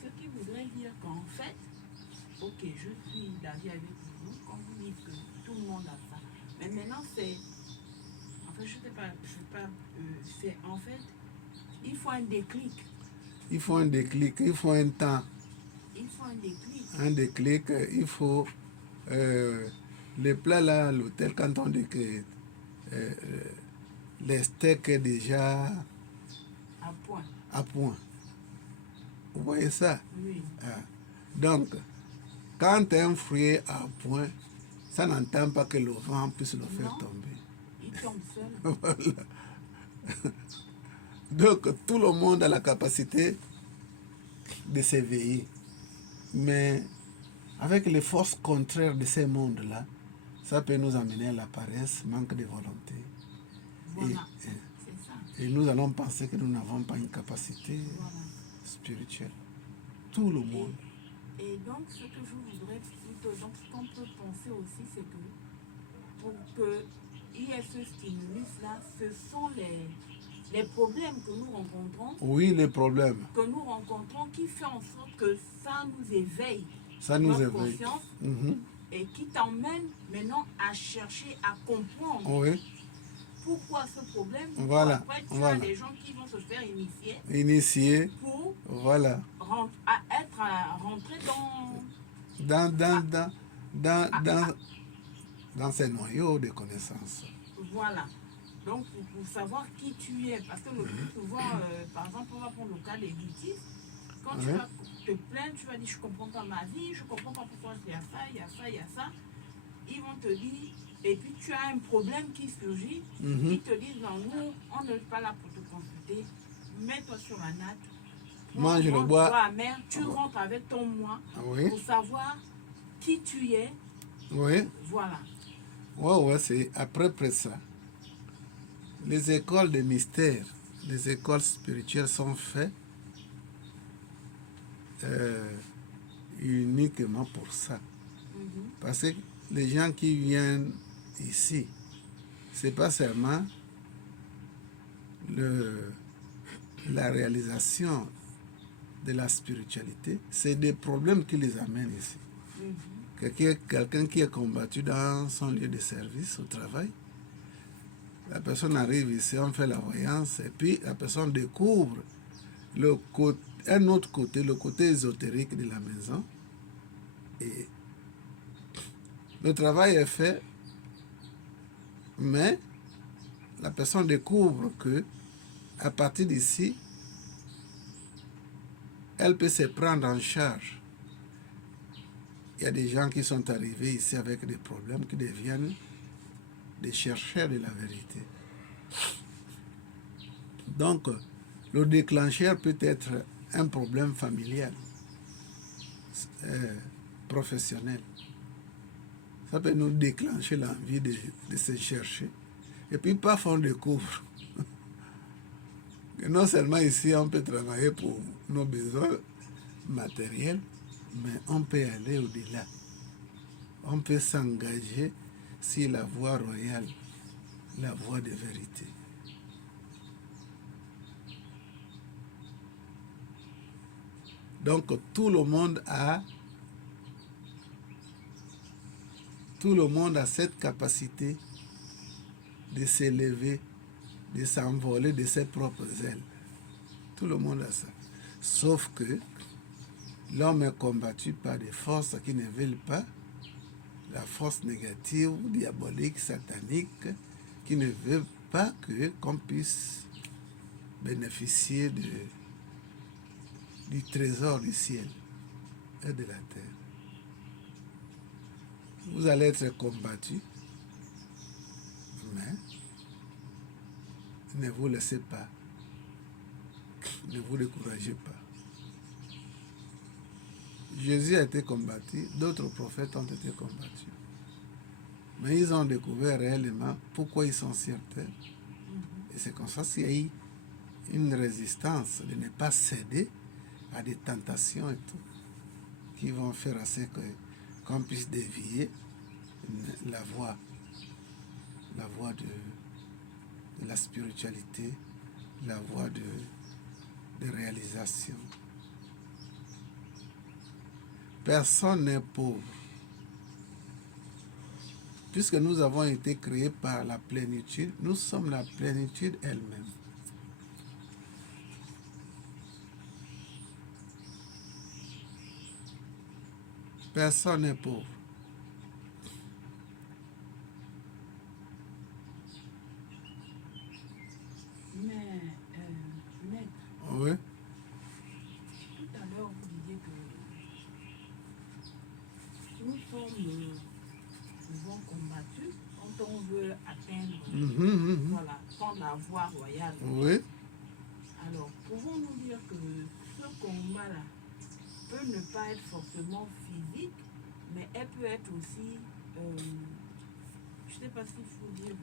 ce qui voudrait dire qu'en fait, ok, je suis d'avis avec vous, quand vous dites que tout le monde a ça. Mais maintenant, c'est. En fait, je sais pas, c'est en fait, il faut un déclic. Il faut un déclic, il faut un temps. Il faut un déclic. Un déclic, il faut. Les plats là, à l'hôtel, quand on dit que les steaks est déjà À point. à point. Vous voyez ça? Oui. Ah. Donc, quand un fruit est à point, ça n'entend pas que le vent puisse le faire Non. tomber. Il tombe seul. Voilà. Donc, tout le monde a la capacité de s'éveiller. Mais avec les forces contraires de ces mondes-là, ça peut nous amener à la paresse, manque de volonté. Voilà. Et, C'est ça. et nous allons penser que nous n'avons pas une capacité Voilà. spirituelle. Tout le monde. Et donc, ce que je voudrais plutôt, donc ce qu'on peut penser aussi, c'est que pour qu'il y ait ce stimulus-là, ce sont les problèmes que nous rencontrons, Oui, les problèmes. qui fait en sorte que ça nous éveille Ça nous notre éveille. conscience Mhm. et qui t'emmène maintenant à chercher à comprendre Oui, pourquoi ce problème. Voilà, Après, tu voilà. as des gens qui vont se faire initier initié. pour Voilà. rentrer dans Dans ces noyaux de connaissances. Voilà. Donc, pour savoir qui tu es, parce que le plus souvent, par exemple, on va prendre le cas des litistes, quand tu Ouais. vas te plaindre, tu vas dire, je ne comprends pas ma vie, je ne comprends pas pourquoi il y a ça, il y a ça, il y a ça. Ils vont te dire, et puis tu as un problème qui surgit, Mhm. ils te disent, non, nous, on n'est pas là pour te consulter, mets-toi sur la natte, Mange le prends bois. bois amer, tu rentres avec ton moi Oui, pour savoir qui tu es, oui. voilà. Ouais, c'est après ça. Les écoles de mystère, les écoles spirituelles sont faites uniquement pour ça. Mhm. Parce que les gens qui viennent ici, c'est pas seulement la réalisation de la spiritualité, c'est des problèmes qui les amènent ici. Mhm. Quelqu'un qui est combattu dans son lieu de service au travail, la personne arrive ici, on fait la voyance, et puis la personne découvre un autre côté, le côté ésotérique de la maison. Et le travail est fait, mais la personne découvre que à partir d'ici, elle peut se prendre en charge. Il y a des gens qui sont arrivés ici avec des problèmes qui deviennent des chercheurs de la vérité. Donc, le déclencheur peut être un problème familial, professionnel. Ça peut nous déclencher l'envie de se chercher. Et puis, paf, on découvre que non seulement ici, on peut travailler pour nos besoins matériels, mais on peut aller au-delà. On peut s'engager sur la voie royale, la voie de vérité. Donc tout le monde a cette capacité de s'élever, de s'envoler de ses propres ailes. Tout le monde a ça. Sauf que l'homme est combattu par des forces qui ne veulent pas, la force négative, diabolique, satanique, qui ne veut pas qu'on puisse bénéficier du trésor du ciel et de la terre. Vous allez être combattu, mais ne vous laissez pas, ne vous découragez pas. Jésus a été combattu, d'autres prophètes ont été combattus. Mais ils ont découvert réellement pourquoi ils sont sur terre. Et c'est comme ça qu'il y a eu une résistance de ne pas céder à des tentations et tout, qui vont faire à ce qu'on puisse dévier la voie de la spiritualité, la voie de réalisation. Personne n'est pauvre. Puisque nous avons été créés par la plénitude, nous sommes la plénitude elle-même. Personne n'est pauvre. Mais, maître, Oui. tout à l'heure, vous disiez que nous sommes souvent combattus quand on veut atteindre, voilà, prendre la voie royale. Oui. Alors, pouvons-nous dire que ce combat-là peut ne pas être forcément physique, mais elle peut être aussi, je ne sais pas s'il faut dire,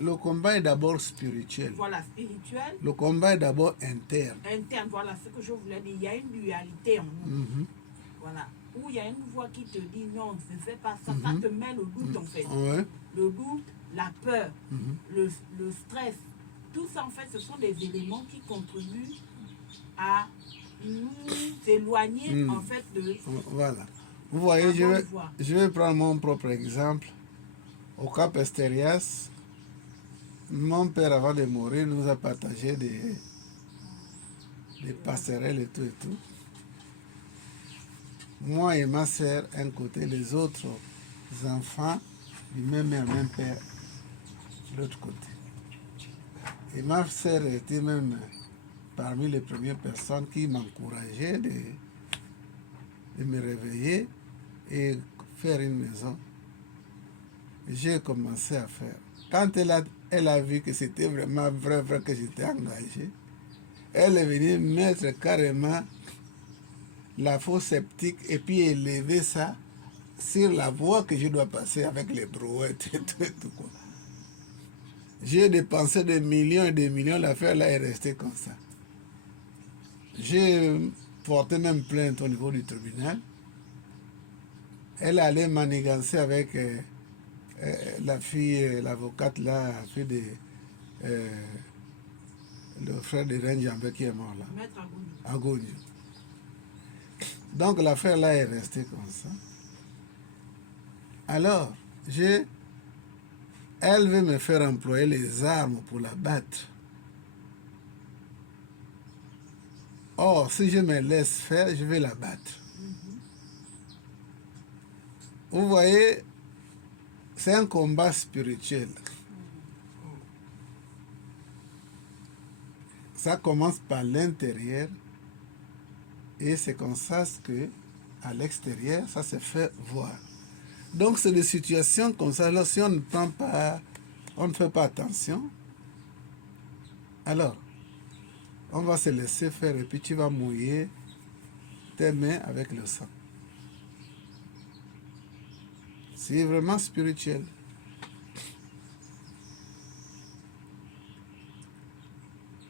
Le combat est d'abord spirituel. voilà, spirituel, Le combat est d'abord interne. interne, voilà ce que je voulais dire. Il y a une dualité en nous, Mhm. voilà, où il y a une voix qui te dit non, ne fais pas ça, ça te met le doute en fait. Oui. Le doute, la peur, Mhm. le stress, tout ça en fait, ce sont des éléments qui contribuent à nous éloigner en fait de Voilà. Vous voyez, la je bonne vais, voie. je vais prendre mon propre exemple. Au Cap Esterias, mon père, avant de mourir, nous a partagé des passerelles et tout et tout. Moi et ma sœur, un côté, les autres enfants du même mère, même père, de l'autre côté. Et ma sœur était même parmi les premières personnes qui m'encourageaient de me réveiller et faire une maison. J'ai commencé à faire. Quand elle a vu que c'était vraiment vrai que j'étais engagé, elle est venue mettre carrément la fosse sceptique et puis élever ça sur la voie que je dois passer avec les brouettes et tout quoi. J'ai dépensé des millions et des millions, l'affaire là est restée comme ça. J'ai porté même plainte au niveau du tribunal. Elle allait manigancer avec la fille, l'avocate là, la fille de le frère de Renjambé qui est mort là, Maître Agouni. Agouni. Donc l'affaire là est restée comme ça. Alors, elle veut me faire employer les armes pour la battre. Or, si je me laisse faire, je vais la battre. Vous voyez, c'est un combat spirituel. Ça commence par l'intérieur et c'est comme ça que à l'extérieur, ça se fait voir. Donc c'est des situations comme ça. Là, si on ne prend pas, on ne fait pas attention, alors on va se laisser faire et puis tu vas mouiller tes mains avec le sang. C'est vraiment spirituel.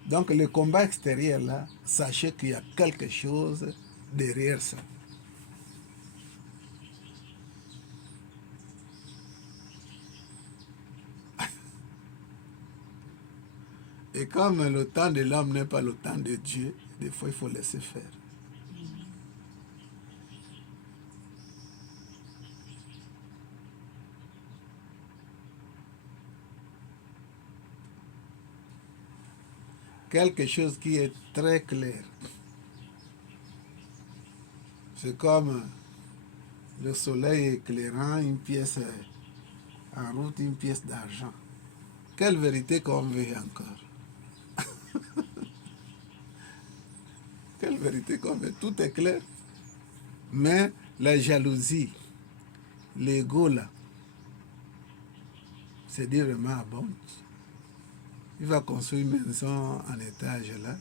Donc le combat extérieur là, sachez qu'il y a quelque chose derrière ça. Et comme le temps de l'homme n'est pas le temps de Dieu, des fois il faut laisser faire. Quelque chose qui est très clair. C'est comme le soleil éclairant une pièce en route, une pièce d'argent. quelle vérité qu'on veut encore? Quelle vérité qu'on veut? Tout est clair. Mais la jalousie, l'ego là, c'est dit vraiment bon. Il va construire une maison en étage là.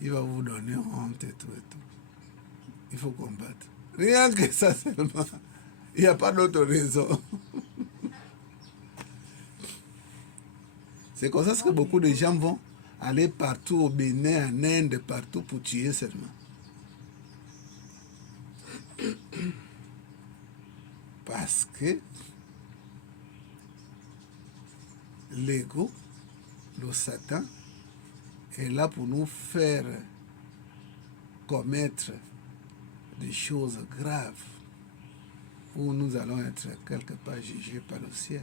Il va vous donner honte et tout et tout. Il faut combattre. Rien que ça seulement. Il n'y a pas d'autre raison. C'est comme ça que beaucoup de gens vont aller partout au Bénin, en Inde, partout pour tuer seulement. Parce que l'ego, le Satan, est là pour nous faire commettre des choses graves où nous allons être quelque part jugés par le ciel.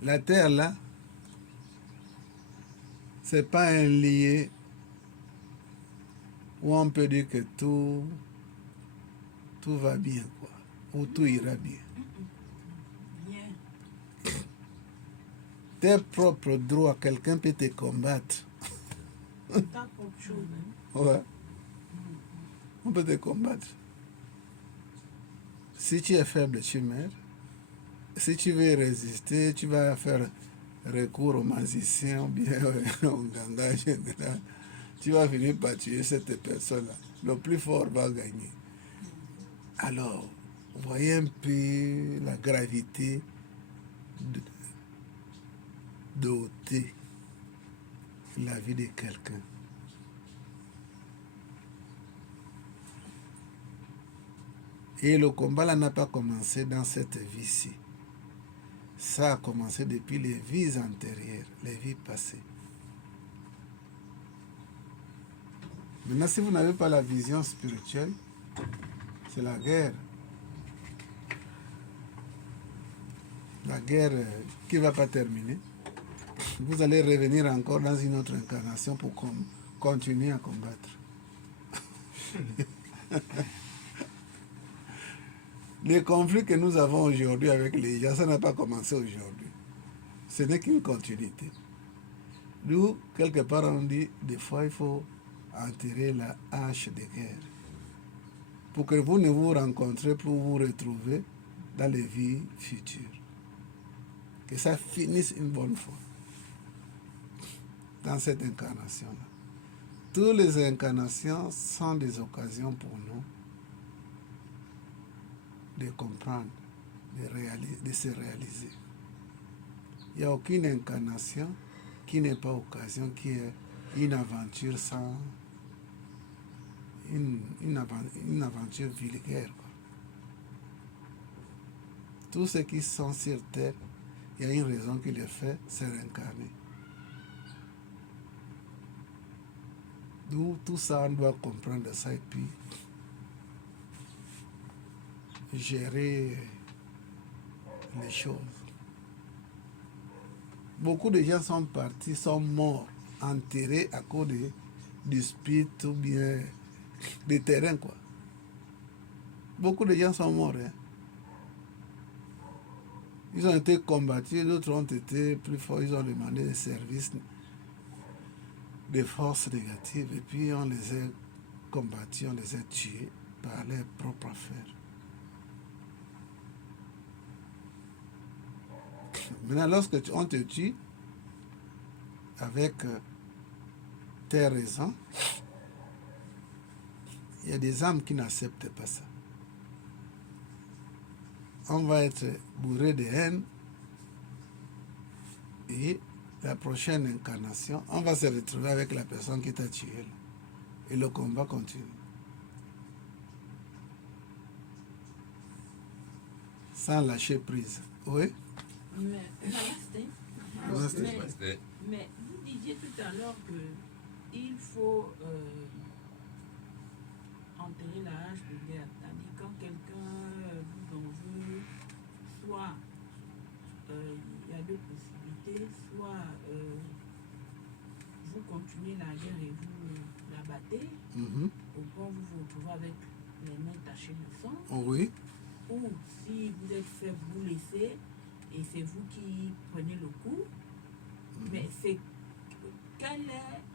La terre là, c'est pas un lieu où on peut dire que tout va bien, quoi, ou tout ira bien. Bien. Tes propres droits, quelqu'un peut te combattre. Ta propre chose. Hein. Ouais. On peut te combattre. Si tu es faible, tu meurs. Si tu veux résister, tu vas faire recours aux magiciens ou bien au ganga général. Tu vas finir par tuer cette personne-là. Le plus fort va gagner. Alors, voyez un peu la gravité d'ôter la vie de quelqu'un. Et le combat là n'a pas commencé dans cette vie-ci. Ça a commencé depuis les vies antérieures, les vies passées. Maintenant, si vous n'avez pas la vision spirituelle, c'est la guerre. La guerre qui ne va pas terminer. Vous allez revenir encore dans une autre incarnation pour continuer à combattre. Les conflits que nous avons aujourd'hui avec les gens, ça n'a pas commencé aujourd'hui. Ce n'est qu'une continuité. Nous, quelque part, on dit, des fois, il faut enterrer la hache de guerre. Pour que vous ne vous rencontrez, pour vous retrouver dans les vies futures. Que ça finisse une bonne fois. Dans cette incarnation-là. Toutes les incarnations sont des occasions pour nous de comprendre, de se réaliser. Il n'y a aucune incarnation qui n'est pas occasion, qui est une aventure sans... une aventure vulgaire. Quoi. Tous ceux qui sont sur Terre, il y a une raison qui les fait se réincarner. D'où tout ça, on doit comprendre ça et puis gérer les choses. Beaucoup de gens sont partis, sont morts, enterrés à cause de disputes ou bien des terrains, quoi. Beaucoup de gens sont morts. Hein. Ils ont été combattus, d'autres ont été plus forts, ils ont demandé des services, des forces négatives, et puis on les a combattus, on les a tués par leurs propres affaires. Maintenant, lorsque on te tue avec tes raisons, il y a des âmes qui n'acceptent pas ça. On va être bourré de haine et la prochaine incarnation, on va se retrouver avec la personne qui t'a tué. Et le combat continue. Sans lâcher prise. Oui? Mais vous disiez tout à l'heure qu'il faut enterrer la hache de guerre. C'est-à-dire quand quelqu'un vous en veut, soit il y a deux possibilités, soit vous continuez la guerre et vous la battez, au point où vous vous retrouvez avec les mains tachées de sang, Oui. ou si vous êtes fait vous laisser et c'est vous qui prenez le coup, mais c'est quelle est